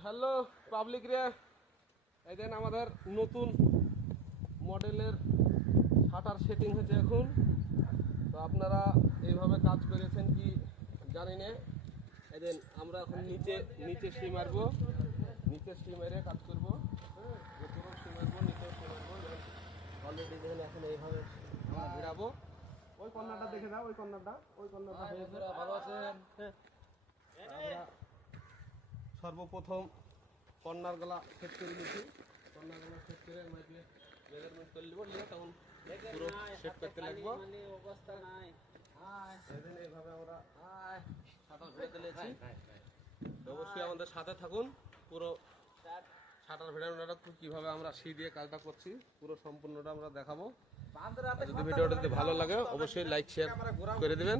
Hello public রে, এই দেন আমাদের নতুন মডেলের শাটার সেটিং হয়েছে এখন। তো আপনারা এইভাবে কাজ করেছেন কি জানি না। এই দেন আমরা এখন নিচে সি মারবো, নিচে সি মেরে কাজ করবো। উপরেও সি মারবো, নিচেও সি মারবো। অলরেডি দেখেন এখন এইভাবে আমরা ঘিরাবো। ওই কর্নারটা দেখে দাও, ওই কর্নারটা হয়েছে। ভালো আছেন? আমরা সর্বপ্রথম কর্নারগুলা সেট করে নিচ্ছি। কর্নারগুলা সেট করে মেজারমেন্ট করে নিব, নিয়ে তখন পুরো সেট করতে লাগবো। অবস্থা নাই। এইভাবে আমরা শাটার ঘুরে দিয়েছি। অবশ্যই আমাদের সাথে থাকুন। পুরো শাটার ভিডিওটা কিভাবে আমরা সি দিয়ে কাজটা করছি পুরো সম্পূর্ণটা আমরা দেখাবো। যদি ভিডিওটা যদি ভালো লাগে অবশ্যই লাইক শেয়ার করে দিবেন।